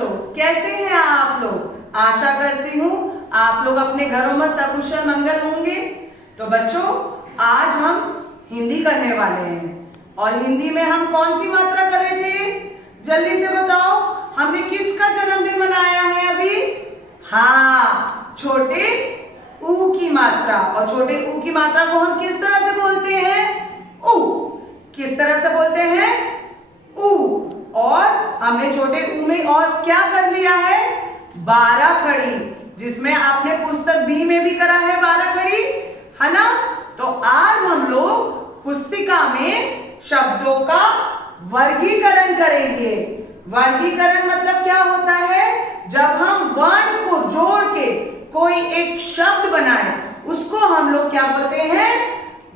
बच्चों, कैसे हैं आप लोग? आशा करती हूँ आप लोग अपने घरों में सकुशल मंगल होंगे। तो बच्चों, आज हम हिंदी करने वाले हैं और हिंदी में हम कौन सी मात्रा कर रहे थे? जल्दी से बताओ, हमने किसका जन्मदिन मनाया है अभी? हाँ, छोटे ऊ की मात्रा। और छोटे ऊ की मात्रा को हम किस तरह से बोलते हैं? ऊ। किस तरह से बोलते हैं? ऊ। और हमने छोटे ऊ में और क्या कर लिया है? 12 खड़ी, जिसमें आपने पुस्तक बी में भी करा है 12 खड़ी, है ना? तो आज हम लोग पुस्तिका में शब्दों का वर्गीकरण करेंगे। वर्गीकरण मतलब क्या होता है? जब हम वर्ण को जोड़ के कोई एक शब्द बनाए, उसको हम लोग क्या बोलते हैं?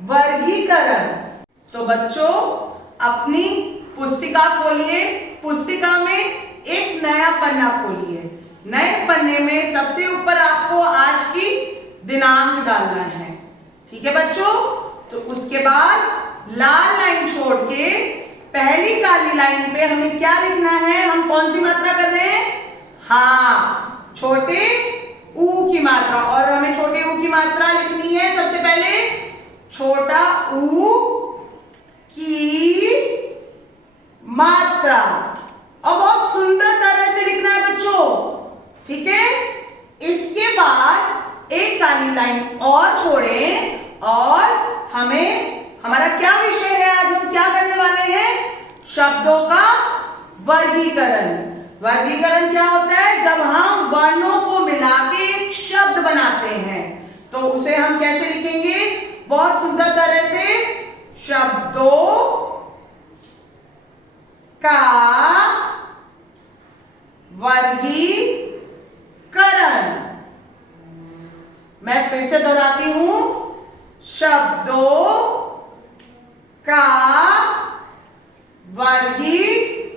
वर्गीकरण। तो बच्चों, अपनी पुस्तिका खोलिए। पुस्तिका में एक नया पन्ना खोलिए। नए पन्ने में सबसे ऊपर आपको आज की दिनांक डालना है। ठीक है बच्चों? तो उसके बाद लाल लाइन छोड़ के पहली काली लाइन पे हमें क्या लिखना है? हम कौन सी मात्रा कर रहे हैं? हाँ, छोटे ऊ की मात्रा। और हमें छोटे ऊ की मात्रा लिखनी है सबसे पहले छोटा ऊ की मात्रा, और बहुत सुंदर तरह से लिखना है बच्चों। ठीक है? इसके बाद एक काली लाइन और छोड़ें और हमारा क्या विषय है? आज हम क्या करने वाले हैं? शब्दों का वर्गीकरण। वर्गीकरण क्या होता है? जब हम वर्णों को मिला के एक शब्द बनाते हैं, तो उसे हम कैसे लिखेंगे? बहुत सुंदर तरह से, शब्दों का वर्गीकरण। मैं फिर से दोहराती हूं, शब्दों का वर्गीकरण।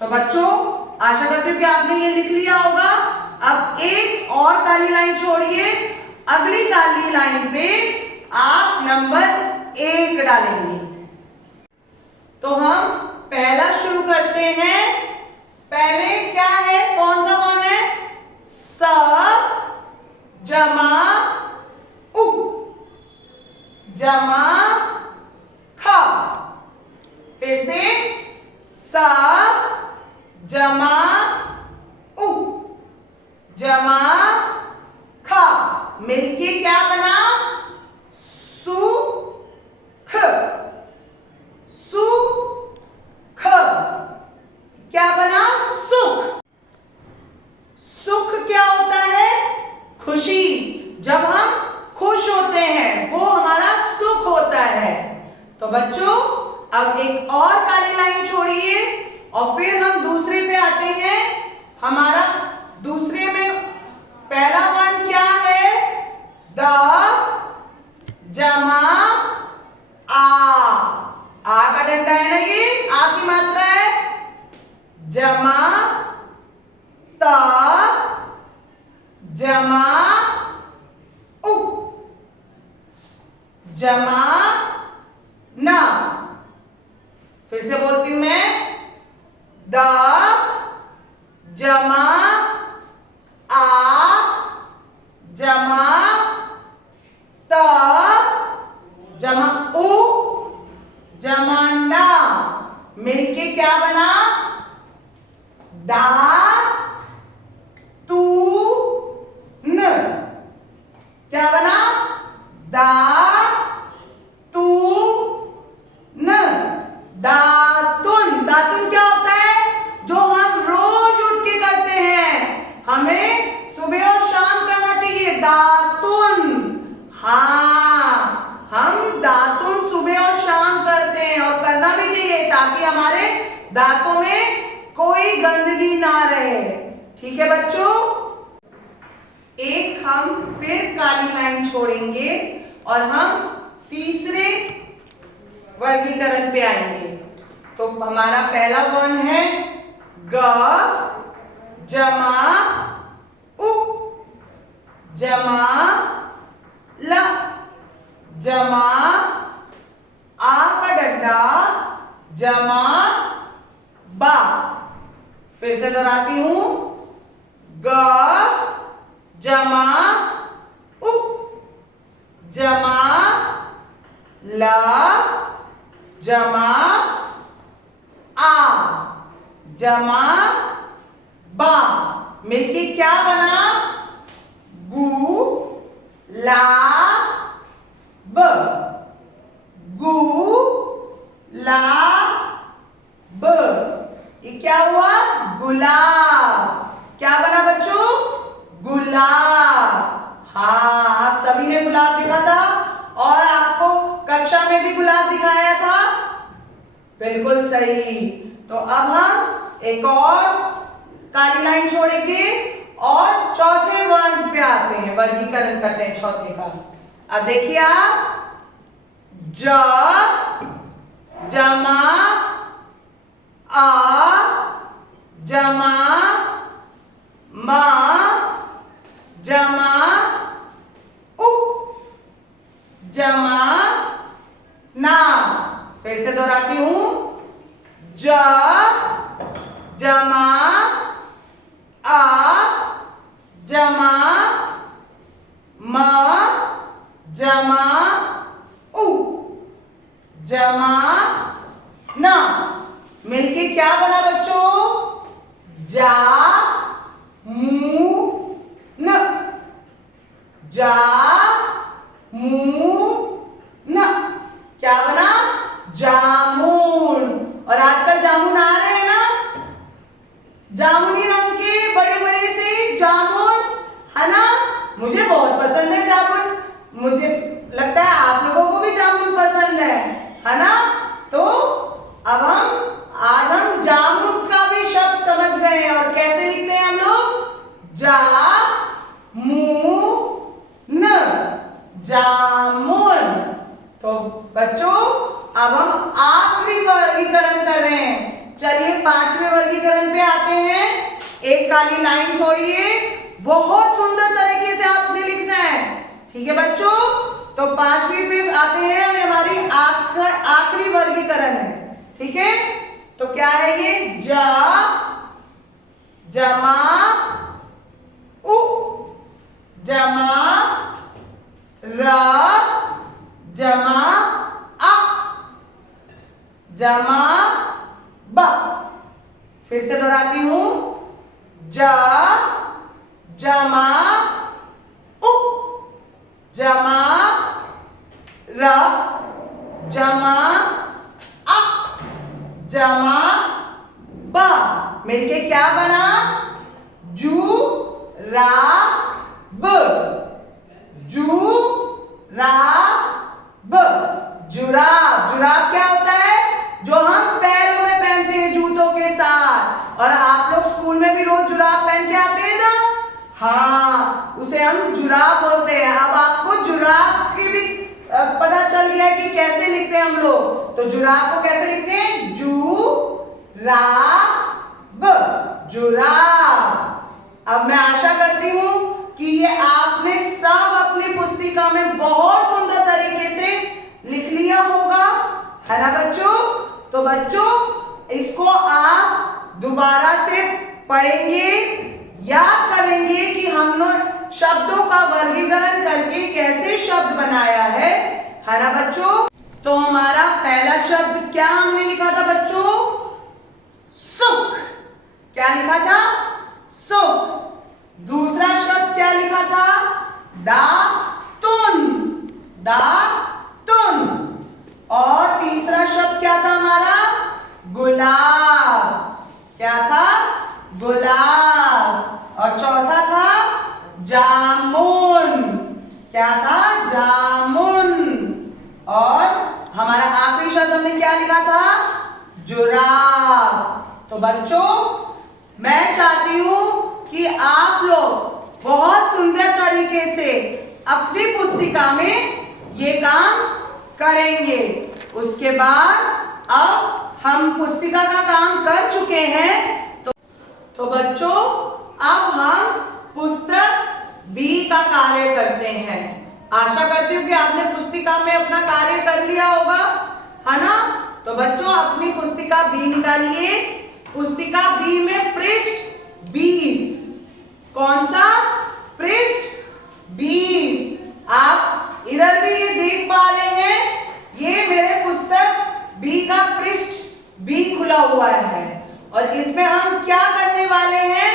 तो बच्चों, आशा करती हूं कि आपने ये लिख लिया होगा। अब एक और काली लाइन छोड़िए। अगली काली लाइन पे आप नंबर 1 डालेंगे। तो हम पहला शुरू करते हैं। पहले क्या है? कौन सा वर्ण है? स जमा उ जमा ख। फिर से स जमा उ जमा ख। मिलके क्या बना? सुख। सुख क्या बना? सुख। सुख क्या होता है? खुशी। जब हम खुश होते हैं वो हमारा सुख होता है। तो बच्चों, अब एक और काली लाइन छोड़िए और फिर हम दूसरे पे आते हैं। हमारा दूसरे में पहला वर्ण क्या है? द जमा आ का डंडा है ना, ये आ की मात्रा है। जमा त जमा उ जमा न। फिर से बोलती हूं मैं, द जमा आ जमा त जमा उ जमा न। मिलके क्या बना? दा तू न। क्या बना? दा तू न। दातुन। दातुन क्या होता है? जो हम रोज उठ के करते हैं, हमें सुबह और शाम करना चाहिए। दातुन। हाँ, हम दातुन सुबह और शाम करते हैं और करना भी चाहिए, ताकि हमारे दांतों में कोई गंदगी ना रहे। ठीक है बच्चों? एक हम फिर काली लाइन छोड़ेंगे और हम तीसरे वर्गीकरण पे आएंगे। तो हमारा पहला वर्ण है ग जमा उ जमा ल जमा आ का डंडा जमा बा। फिर से दोहराती हूं, ग जमा उ जमा ल जमा आ जमा बा। मिलके क्या बना? गु ला ब गु ला ब। ये क्या हुआ? गुलाब। क्या बना बच्चों? गुलाब। हाँ, आप सभी ने गुलाब देखा था और आपको कक्षा में भी गुलाब दिखाया था। बिल्कुल सही। तो अब हम एक और काली लाइन छोड़ेंगे और चौथे वर्ण पे आते हैं, वर्गीकरण करते हैं चौथे का। अब देखिए आप, ज जमा आ जमा मा जमा उ जमा ना। फिर से दोहराती हूं, ज जमा आ जमा मा जमा उ जमा ना। मिलके क्या बना बच्चों? जा मू न जा मू न। क्या बना? जामुन। और आजकल जामुन आ रहे हैं ना, जामुनी रंग के बड़े बड़े से जामुन, है ना। मुझे बहुत पसंद है जामुन। मुझे लगता है आप लोगों को भी जामुन पसंद है ना। तो अब आज हम जामुन का भी शब्द समझ गए हैं। और कैसे लिखते हैं हम लोग? जा मू न जामुन। तो बच्चों, अब हम आखिरी वर्गीकरण कर रहे हैं। चलिए 5वें वर्गीकरण पे आते हैं। एक काली लाइन छोड़िए, बहुत सुंदर तरीके से आपने लिखना है, ठीक है बच्चों। तो 5वीं पे आते हैं और हमारी आखिरी वर्गीकरण है, ठीक है। तो क्या है ये? जा जमा उ जमा र जमा आ जमा ब। फिर से दोहराती हूं, जा जमा उ जमा र जमा आ जमा ब। मिलके क्या बना? जू रा ब जू रा ब। जुराब। जुराब क्या होता है? जो हम पैरों में पहनते हैं जूतों के साथ। और आप लोग स्कूल में भी रोज जुराब पहन के आते हैं ना। हाँ, उसे हम जुराब बोलते हैं। अब आपको जुराब की भी पता चल गया कि कैसे लिखते हैं हम लोग। तो जुराब को कैसे लिखते हैं? जू रा ब जुराब। अब मैं आशा करती हूं कि ये आपने सब अपनी पुस्तिका में बहुत सुंदर तरीके से लिख लिया होगा, है ना बच्चों। तो बच्चों, इसको आप दोबारा से पढ़ेंगे, याद करेंगे कि हमने शब्दों का वर्गीकरण करके कैसे शब्द बनाया है ना बच्चों। तो हमारा पहला शब्द क्या हमने लिखा था बच्चों? सुख। क्या लिखा था? सुख। दूसरा शब्द क्या लिखा था? दातुन। दातुन। और तीसरा शब्द क्या था हमारा? गुलाब। क्या था? गुलाब। और चौथा था जामुन। क्या था? जामुन। और हमारा आखिरी शब्द हमने क्या लिखा था? जुराब। तो बच्चों, मैं चाहती हूं कि आप लोग बहुत सुंदर तरीके से अपनी पुस्तिका में ये काम करेंगे। उसके बाद अब हम पुस्तिका का काम कर चुके हैं। तो बच्चों, अब हम पुस्तक बी का कार्य करते हैं। आशा करती हूँ कि आपने पुस्तिका में अपना कार्य कर लिया होगा, है ना। तो बच्चों, अपनी पुस्तिका बी निकालिए। पुस्तिका बी में पृष्ठ 20। कौन सा? पृष्ठ 20। आप इधर भी ये देख पा रहे हैं, ये मेरे पुस्तक बी का पृष्ठ बी खुला हुआ है और इसमें हम क्या करने वाले हैं?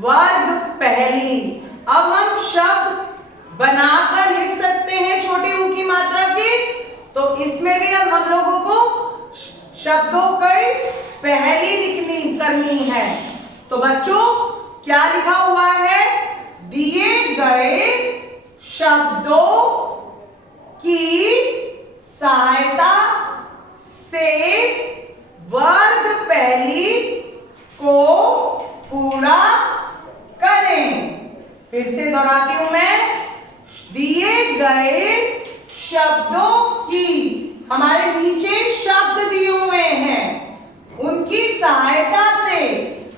वर्ग पहली। अब हम शब्द बनाकर लिख सकते हैं छोटे ऊ की मात्रा की, तो इसमें भी अब हम लोगों को शब्दों की पहली करनी है। तो बच्चों क्या लिखा हुआ है? दिए गए शब्दों की सहायता से वर्ग पहली को पूरा करें। फिर से दोहराती हूं मैं, दिए गए शब्दों की, हमारे नीचे शब्द दिए हुए हैं, उनकी सहायता से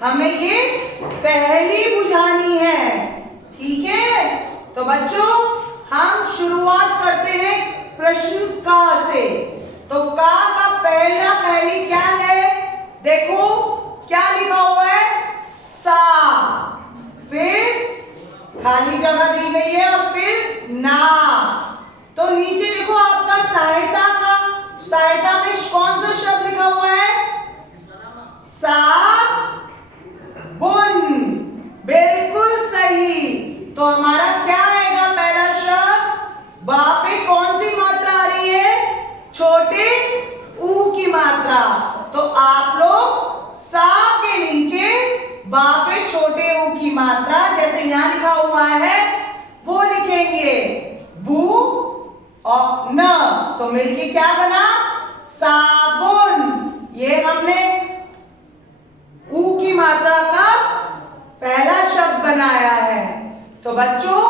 हमें ये पहली बुझानी है। ठीक है, तो बच्चों हम शुरुआत करते हैं प्रश्न का से। तो का पहला पहली क्या है? देखो क्या लिखा हुआ है? सा, फिर खाली जगह दी गई है और फिर ना। तो नीचे देखो आपका सहायता में कौन सा शब्द लिखा हुआ है? सा बुन। बिल्कुल सही। तो हमारा क्या आएगा पहला शब्द? बा पे कौन सी मात्रा आ रही है? छोटे ऊ की मात्रा। तो आप लोग सा के नीचे बा पे छोटे ऊ की मात्रा जैसे यहां लिखा हुआ है वो लिखेंगे, बू और न। तो मिलके क्या बना? साबुन। ये हमने ऊ की मात्रा का पहला शब्द बनाया है। तो बच्चों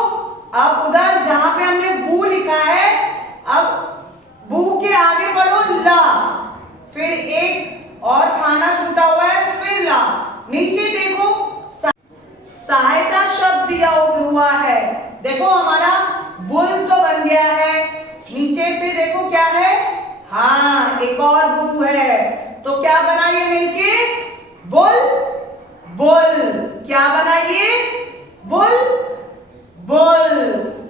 अब उधर जहां पे हमने बू लिखा है, अब बू के आगे बढ़ो ला, फिर एक और खाना छूटा हुआ है, फिर ला। नीचे देखो सहायता शब्द दिया हुआ है। देखो हमारा बुल तो बन गया है, नीचे फिर देखो क्या है? हाँ, एक और बू है। तो क्या बना ये मिलके? Bull bull. क्या बना ये? Bull bull.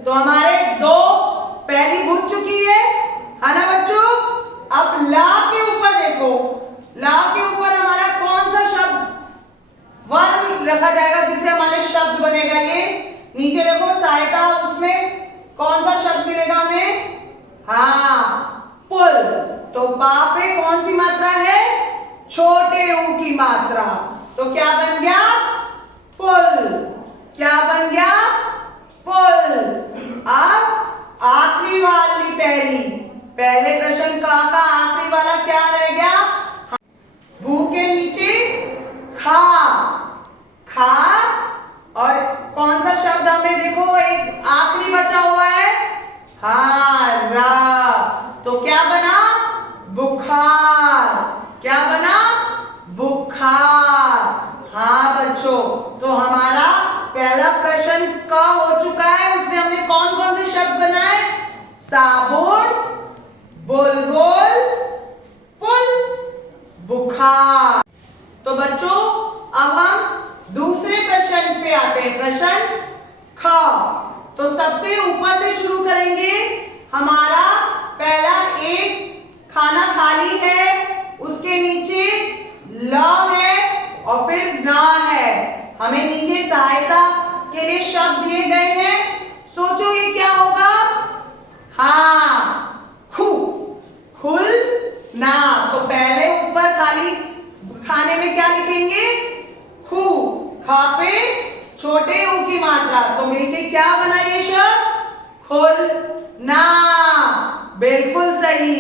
तो हमारे दो पहली बुझ चुकी है ना बच्चों? अब ला के ऊपर देखो, ला के ऊपर हमारा कौन सा शब्द वर्ग रखा जाएगा जिससे हमारे शब्द बनेगा? ये नीचे देखो सहायता, उसमें कौन सा शब्द मिलेगा हमें? हाँ, पुल। तो पा पे कौन सी मात्रा है? छोटे ऊ की मात्रा। तो क्या बन गया? पुल। क्या बन गया? पुल। अब आखिरी वाली पहले प्रश्न का आखिरी वाला क्या रह गया? भू के नीचे खा, खा, और कौन सा शब्द हमें देखो एक आखिरी बचा हुआ है? हाँ, रा। तो क्या बना? बुखार। क्या बना? बुखार। हाँ बच्चों, तो हमारा पहला प्रश्न का हो चुका है। उसमें हमने कौन कौन से शब्द बनाए? साबुन, बुलबुल, पुल, बुखार। तो बच्चों अब हम दूसरे प्रश्न पे आते हैं, प्रश्न ख। तो सबसे ऊपर से शुरू करेंगे। हमारा पहला एक खाना खाली है, उसके नीचे ल है और फिर ना है। हमें नीचे सहायता के लिए शब्द दिए गए हैं। सोचो ये क्या होगा? हाँ, खु, खुल ना। तो पहले ऊपर खाली खाने में क्या लिखेंगे? खु। खा पे छोटे ऊ की मात्रा, तो मिलके क्या बना ये शब्द? खुल ना। बिल्कुल सही।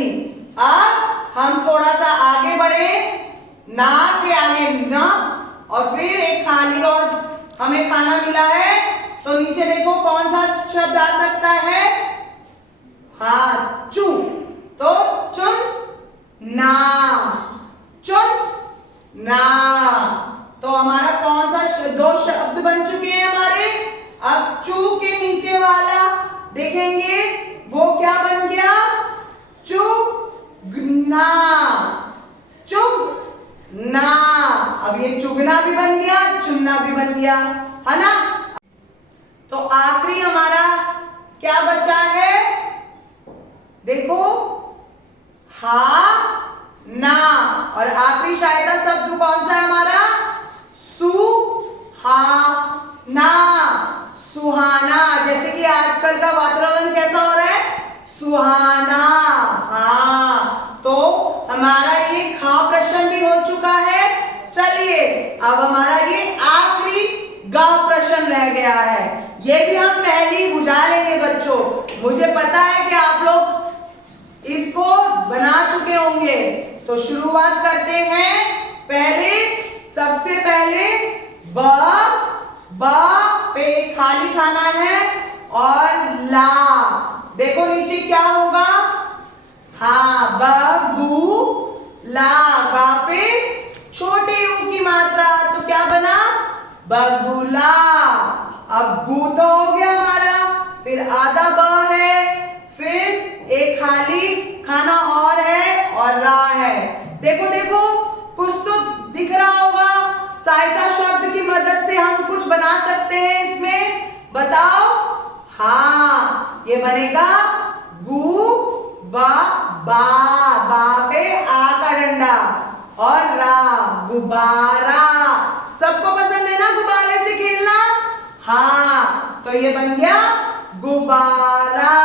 अब हम थोड़ा सा आगे बढ़े, ना के आगे ना और फिर एक खाली और हमें खाना मिला है। तो नीचे देखो कौन सा शब्द आ सकता है? हाँ, चू। तो चुन ना, चुन ना। तो हमारा कौन सा दो शब्द बन चुके हैं हमारे। अब चू के नीचे वाला देखेंगे वो क्या बन गया? चुगना, चुगना। अब ये चुगना भी बन गया, चुनना भी बन गया, है ना। तो आखिरी हमारा क्या बचा है, देखो, हा ना। और आखिरी सहायता शब्द कौन सा है हमारा, सुहाना। सुहाना, जैसे कि आजकल का वातावरण कैसा हो रहा है, सुहाना। हाँ, तो हमारा ये खा प्रश्न भी हो चुका है। चलिए अब हमारा ये आखिरी ग प्रश्न रह गया है, ये भी हम पहले ही बुझा लेंगे बच्चों। मुझे पता है कि आप लोग इसको बना चुके होंगे। तो शुरुआत करते हैं। पहले सबसे पहले ब पे खाली खाना है और ला, देखो नीचे क्या होगा, हाँ बगु ला, बा पे छोटे यू की मात्रा, तो क्या बना, बगुला। अब गु तो हो गया हमारा, फिर आधा ब है, फिर एक खाली खाना और है और रा है। देखो देखो कुछ तो दिख रहा होगा, सहायता शब्द की मदद से हम कुछ बना सकते हैं इसमें, बताओ। हाँ, ये बनेगा गु बा, बा पे आ का डंडा और रा, गुब्बारा। सबको पसंद है ना गुब्बारे से खेलना, हाँ, तो ये बन गया गुब्बारा।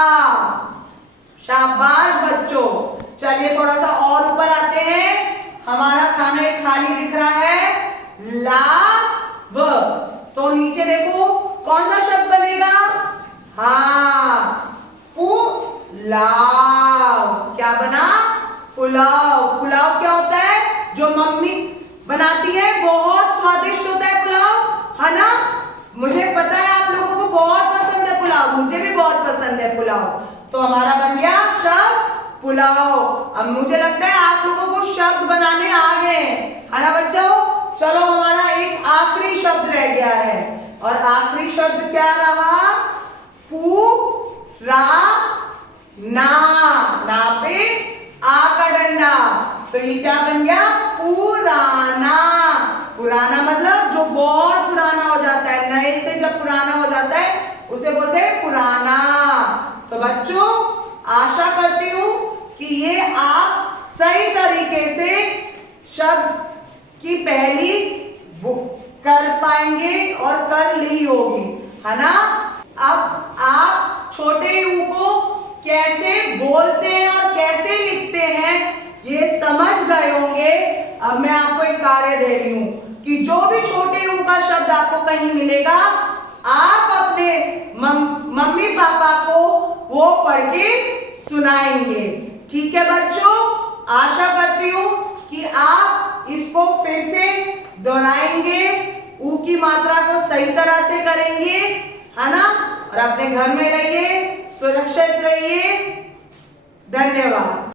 शाबाश बच्चों। चलिए थोड़ा सा और ऊपर आते हैं। हमारा खाना एक खाली दिख रहा है, लाव, तो नीचे देखो कौन सा शब्द बनेगा, हाँ पुलाव। क्या बना, पुलाव। पुलाव क्या होता है, जो मम्मी बनाती है, बहुत स्वादिष्ट होता है पुलाव, है ना। मुझे पता है आप लोगों को बहुत पसंद है पुलाव, मुझे भी बहुत पसंद है पुलाव। तो हमारा बन गया शब्द पुलाव। अब मुझे लगता है आप लोगों को शब्द बनाने आ गए, है ना बच्चों। चलो हमारा एक आखिरी शब्द रह गया है, और आखिरी शब्द क्या रहा, पुराना। ना पे आ का डंडा, तो ये क्या बन गया, पुराना। पुराना मतलब जो बहुत पुराना हो जाता है, नए से जब पुराना हो जाता है उसे बोलते हैं पुराना। तो बच्चों आशा करती हूं कि ये आप सही तरीके से शब्द की पहली कर पाएंगे और कर ली होगी, है ना। अब आप छोटे यू को कैसे बोलते हैं और कैसे लिखते हैं ये समझ गए होंगे। अब मैं आपको एक कार्य दे रही हूं कि जो भी छोटे यू का शब्द आपको कहीं मिलेगा, आप अपने मम्मी पापा को वो पढ़ के सुनाएंगे, ठीक है बच्चों। आशा करती हूँ कि आप इसको फिर से दोहराएंगे, ऊ की मात्रा को सही तरह से करेंगे, है ना। और अपने घर में रहिए, सुरक्षित रहिए। धन्यवाद।